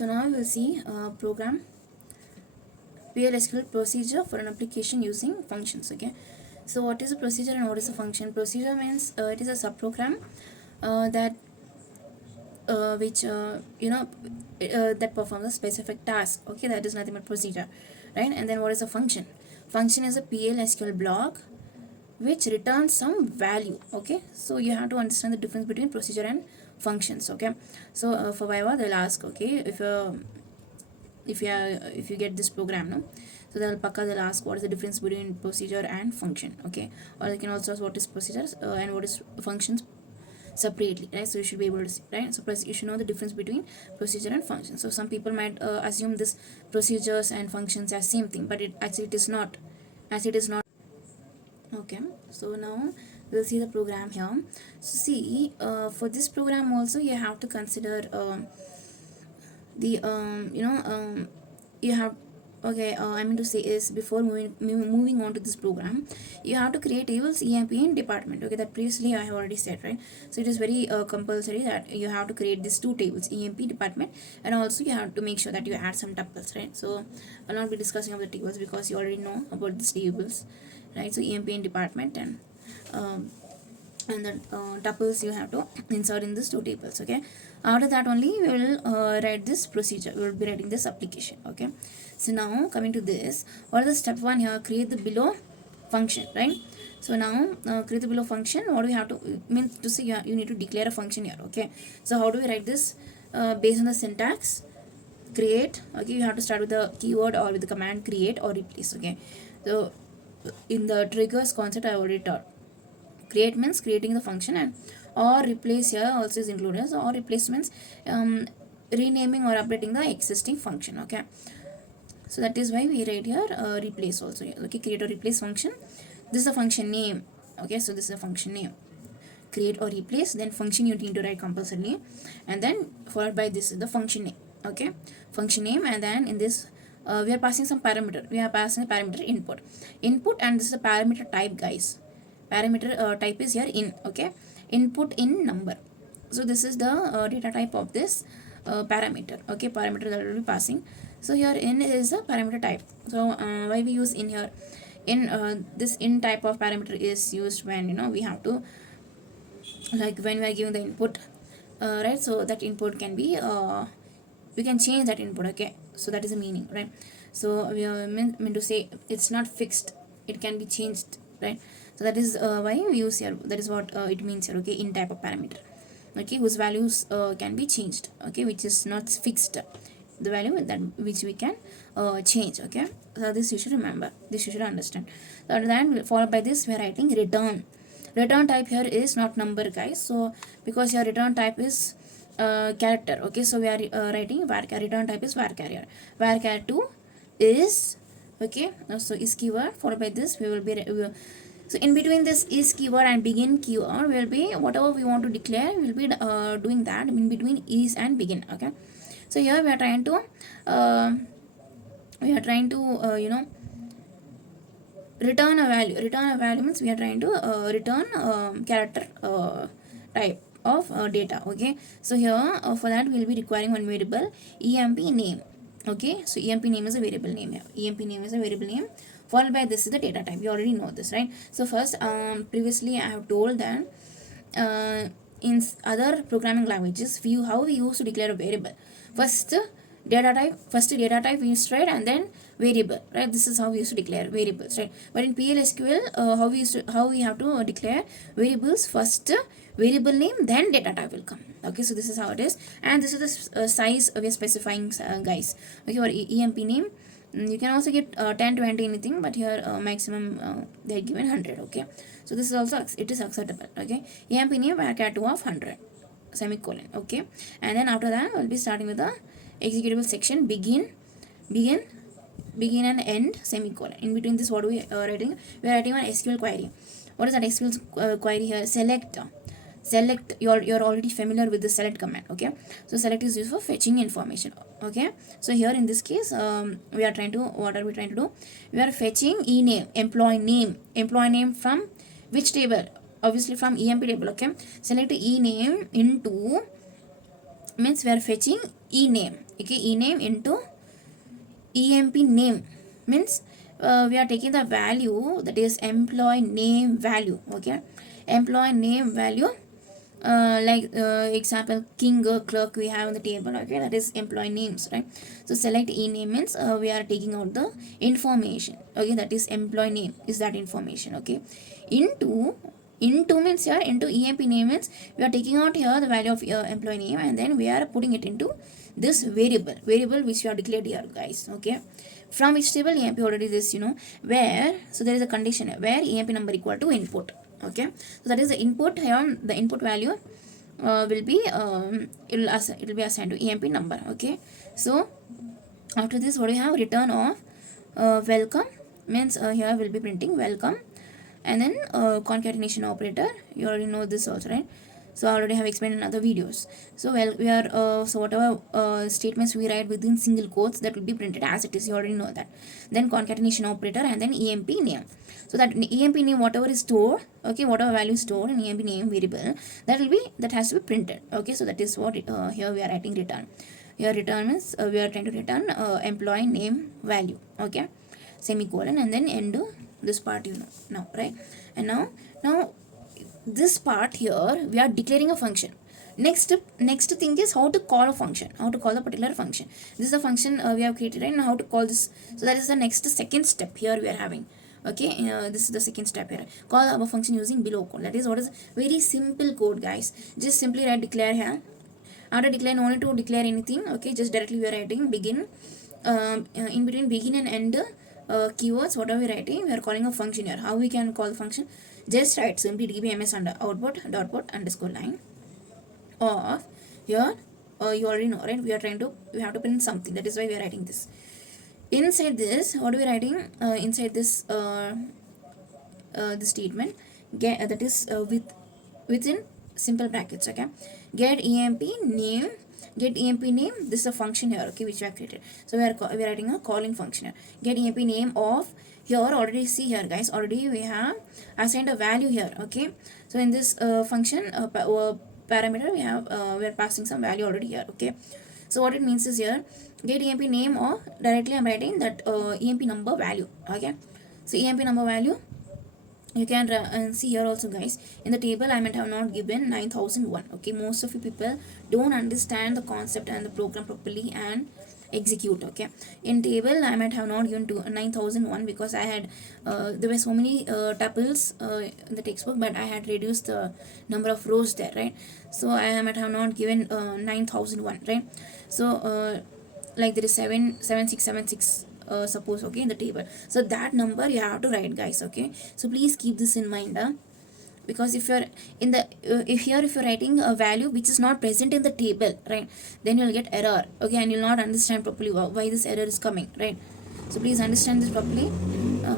So now we will see program PLSQL procedure for an application using functions. Okay, so what is a procedure and what is a function? Procedure means it is a subprogram that which that performs a specific task. Okay, that is nothing but procedure, right? And then what is a function? Function is a PLSQL block which returns some value. Okay, so you have to understand the difference between procedure and functions. Okay, so for Viva they'll ask, okay, if you get this program, no, so they'll ask what is the difference between procedure and function. Okay, or they can also ask what is procedures and what is functions separately, right? So you should be able to see, right? So you should know the difference between procedure and function. So some people might assume this procedures and functions are same thing, but it is not, as it is not. Okay, so now we'll see the program here. So see, for this program also you have to consider the you have, okay, I mean to say is, before moving on to this program, you have to create tables EMP in department. Okay, that previously I have already said, right? So it is very compulsory that you have to create these two tables, EMP department, and also you have to make sure that you add some tuples, right? So I'll not be discussing about the tables because you already know about these tables, right? So EMP in department um, and the tuples you have to insert in these two tables. Okay, after that only we will write this procedure, we will be writing this application. Okay, so now coming to this, what is the step one here? Create the below function, right? So now create the below function. What do we have to, means to say you need to declare a function here. Okay, so how do we write this? Based on the syntax, create. Okay, you have to start with the keyword or with the command create or replace. Okay, so in the triggers concept I already taught. Create means creating the function, and or replace here also is included. So or replace means renaming or updating the existing function. Okay, so that is why we write here replace also here. Okay, create or replace function, this is the function name. Okay, so this is the function name, create or replace, then function you need to write compulsorily, and then followed by this is the function name. Okay, function name, and then in this we are passing some parameter, we are passing a parameter input, and this is a parameter type, guys. Parameter type is here in. Okay, input in number. So this is the data type of this parameter. Okay, parameter that will be passing. So here in is a parameter type. So why we use in here? In this in type of parameter is used when we have to, like when we are giving the input, right? So that input can be we can change that input. Okay, so that is the meaning, right? So we are meant to say it's not fixed, it can be changed, right? So that is why we use here, that is what it means here. Okay, in type of parameter, okay, whose values can be changed. Okay, which is not fixed, the value that which we can change. Okay, so this you should remember, this you should understand. So then followed by this we are writing return type here is not number, guys. So because your return type is character. Okay, so we are writing varchar, return type is varchar here. Varchar2 is, okay, so is keyword, followed by this we will be so in between this is keyword and begin keyword will be whatever we want to declare, we will be doing that in between is and begin. Okay, so here we are trying to return a value. Return a value means we are trying to return character type of data. Okay, so here for that we will be requiring one variable emp name. Okay, so emp name is a variable name here. Emp name is a variable name, followed by this is the data type. You already know this, right? So first previously I have told that in other programming languages how we used to declare a variable. First data type we used to write, and then variable, right? This is how we used to declare variables, right? But in PLSQL how we have to declare variables. First variable name, then data type will come. Okay, so this is how it is, and this is the size we are specifying, guys. Okay, or emp name, you can also get 10, 20, anything, but here maximum they are given 100. Okay, so this is also, it is acceptable. Okay, emp name varchar2 of 100 semicolon. Okay, and then after that we'll be starting with the executable section, begin and end semicolon. In between this, what we are writing? We are writing an SQL query. What is that SQL query here? Select, you're already familiar with the select command. Okay, so select is used for fetching information. Okay, so here in this case we are trying to, what are we trying to do? We are fetching employee name from which table? Obviously from emp table. Okay, select name into, means we are fetching ename. okay, ename into emp name means we are taking the value that is employee name value, okay, employee name value, like example king clerk we have in the table, okay, that is employee names, right? So select e name means we are taking out the information, okay, that is employee name is that information, okay. Into means here into emp name means we are taking out here the value of employee name, and then we are putting it into this variable which we are declared here, guys, okay. From which table emp already this, where, so there is a condition here, where emp number equal to input, okay. So that is the input here, the input value will be it will be assigned to emp number, okay. So after this, what do you have? Return of welcome means here we'll be printing welcome, and then concatenation operator, you already know this also, right? So I already have explained in other videos. So well, we are so whatever statements we write within single quotes, that will be printed as it is, you already know that. Then concatenation operator, and then emp name. So that emp name, whatever is stored, okay, whatever value is stored in emp name variable, that has to be printed, okay. So that is what here we are writing return. Here return means we are trying to return employee name value, okay, semicolon, and then end this part, now, right? And now this part here we are declaring a function. Next thing is how to call a function, how to call the particular function. This is the function we have created, right? Now how to call this. So that is the second step here we are having, okay. This is the second step here, call our function using below code. That is what is very simple code, guys. Just simply write declare here. After declare, no need to declare anything, okay. Just directly we are writing begin, in between begin and end keywords, what are we writing? We are calling a function here. How we can call the function? Just write simply dbms under output dot put underscore line of here, you already know, right? We have to print something, that is why we are writing this. Inside this, what are we writing? Inside this this statement, that is within simple brackets, okay. Get emp name, this is a function here, okay, which we have created. So we are writing a calling function here. Get emp name of, here already see here, guys, already we have assigned a value here, okay. So in this function parameter, we are passing some value already here, okay. So what it means is here, get emp name, or directly I'm writing that emp number value, okay. So emp number value, you can see here also, guys, in the table I might have not given 9001, okay. Most of you people don't understand the concept and the program properly and execute, okay. In table I might have not given to 9001 because I had there were so many tuples in the textbook, but I had reduced the number of rows there, right? So I might have not given 9001, right? So like there is 7676 suppose, okay, in the table. So that number you have to write, guys, okay. So please keep this in mind, because if you're in the if you're writing a value which is not present in the table, right, then you'll get error, okay, and you'll not understand properly why this error is coming, right? So please understand this properly,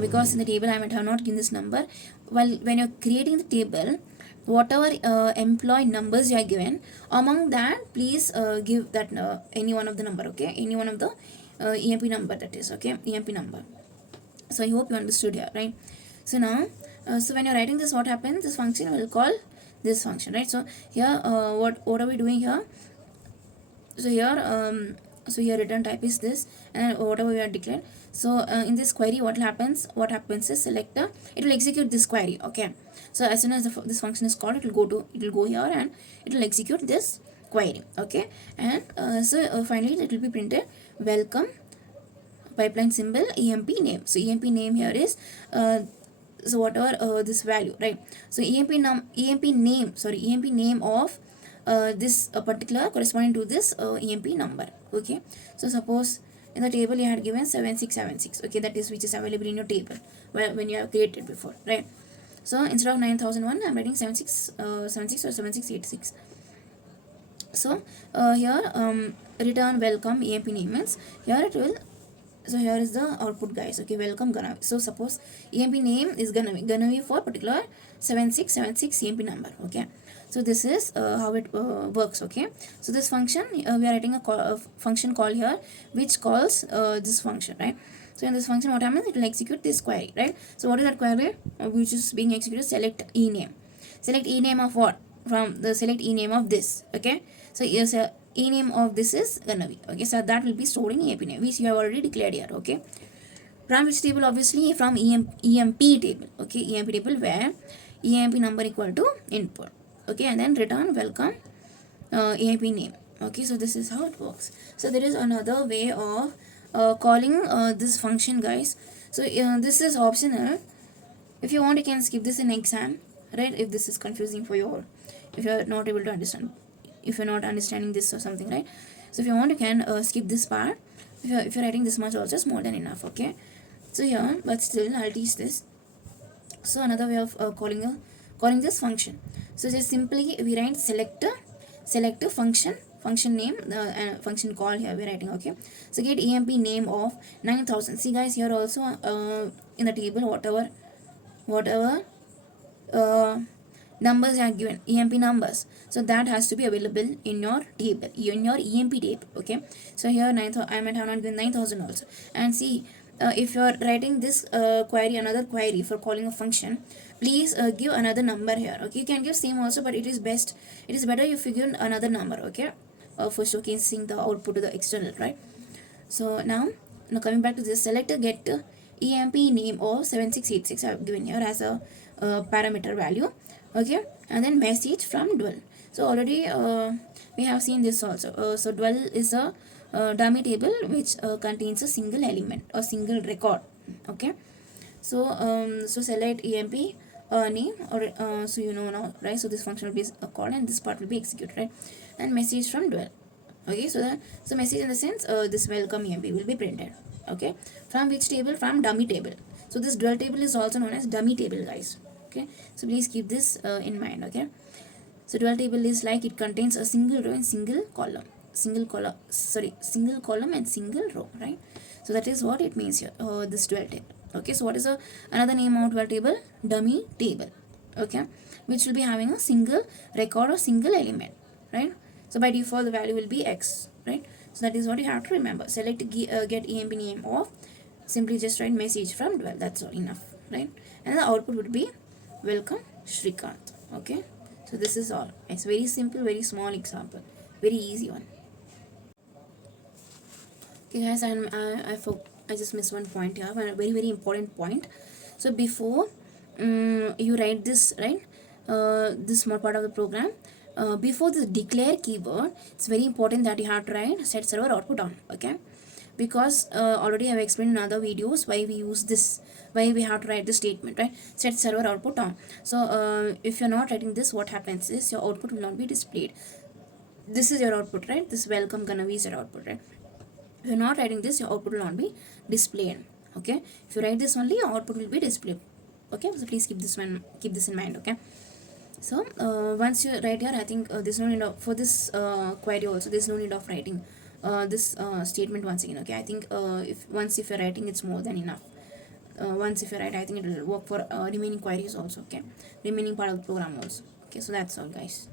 because in the table I might have not given this number. While when you're creating the table, whatever employee numbers you are given, among that please give that any one of the number, okay, any one of the emp number, that is, okay, emp number. So I hope you understood here, right? So now so when you're writing this, what happens, this function will call this function, right? So here what are we doing here? So here return type is this, and whatever we are declared. So in this query, what happens is select it will execute this query, okay. So as soon as this function is called, it will go here and it will execute this query, okay. And so finally it will be printed welcome pipeline symbol emp name. So emp name here is so whatever this value, right? So emp name of this particular corresponding to this emp number, okay. So suppose in the table you had given 7676, okay, that is which is available in your table when you have created before, right? So instead of 9001, I'm writing 7676 or 7686. So here return welcome emp name means here it will. So here is the output, guys, okay, welcome Ganavi. So suppose emp name is Ganavi for particular 7676 emp number, okay. So this is how it works, okay. So this function we are writing a function call here which calls this function, right? So in this function, what happens, it will execute this query, right? So what is that query which is being executed? Select e name of what? From the select e name of this, okay. So yes, ename of this is gonna be, okay, so that will be stored in EMP name, which you have already declared here, okay. From which table? Obviously from EMP table, okay, EMP table, where EMP number equal to input, okay, and then return welcome EMP name, okay. So this is how it works. So there is another way of calling this function, guys. So this is optional. If you want, you can skip this in exam, right, if this is confusing for you, or if you are not able to understand, if you're not understanding this or something, right. So if you want, you can skip this part. If you're writing this much also, it's more than enough, okay. So here, but still I'll teach this. So another way of calling this function. So just simply we write select a function name, function call here we're writing, okay. So get EMP name of 9000. See guys, here also in the table, whatever uh, numbers are given, EMP numbers, so that has to be available in your table, in your EMP table, okay. So here 9,000, I might have not given 9000 also. And see, if you're writing this query, another query for calling a function, please give another number here, okay. You can give same also, but it is better if you give another number, okay, for showcasing the output to the external, right. So now coming back to this, select a get EMP name of 7686 I have given here as a parameter value, okay, and then message from dwell. So already we have seen this also. So dwell is a dummy table which contains a single element or single record, okay. So so select EMP name, or so you know now, right. So this function will be called and this part will be executed, right, and message from dwell, okay. So message in the sense this welcome EMP will be printed, okay. From which table? From dummy table. So this dwell table is also known as dummy table, guys, okay. So please keep this in mind, okay. So dwell table is like it contains a single row and single column, single column and single row, right. So that is what it means here, this dwell table, okay. So what is another name of dwell table? Dummy table, okay, which will be having a single record or single element, right. So by default the value will be x, right. So that is what you have to remember. Select get EMP name of, simply just write message from dwell, that's all enough, right. And the output would be welcome Shrikant, okay. So this is all. It's very simple, very small example, very easy one. Okay guys, I just missed one point here, a very important point. So before you write this, right, this small part of the program, before the declare keyword, it's very important that you have to write set server output on, okay. Because already I've explained in other videos why we use this, why we have to write this statement, right, set server output on. So if you're not writing this, what happens is your output will not be displayed. This is your output, right, this welcome gonna be your output, right. If you're not writing this, your output will not be displayed, okay. If you write this only, your output will be displayed, okay. So please keep this in mind, okay. So once you write here, I think there's no need of, for this query also, there's no need of writing this statement once again, okay. I think if you're writing, it's more than enough. Once if you write, I think it will work for remaining queries also, okay, remaining part of the program also, okay. So that's all, guys.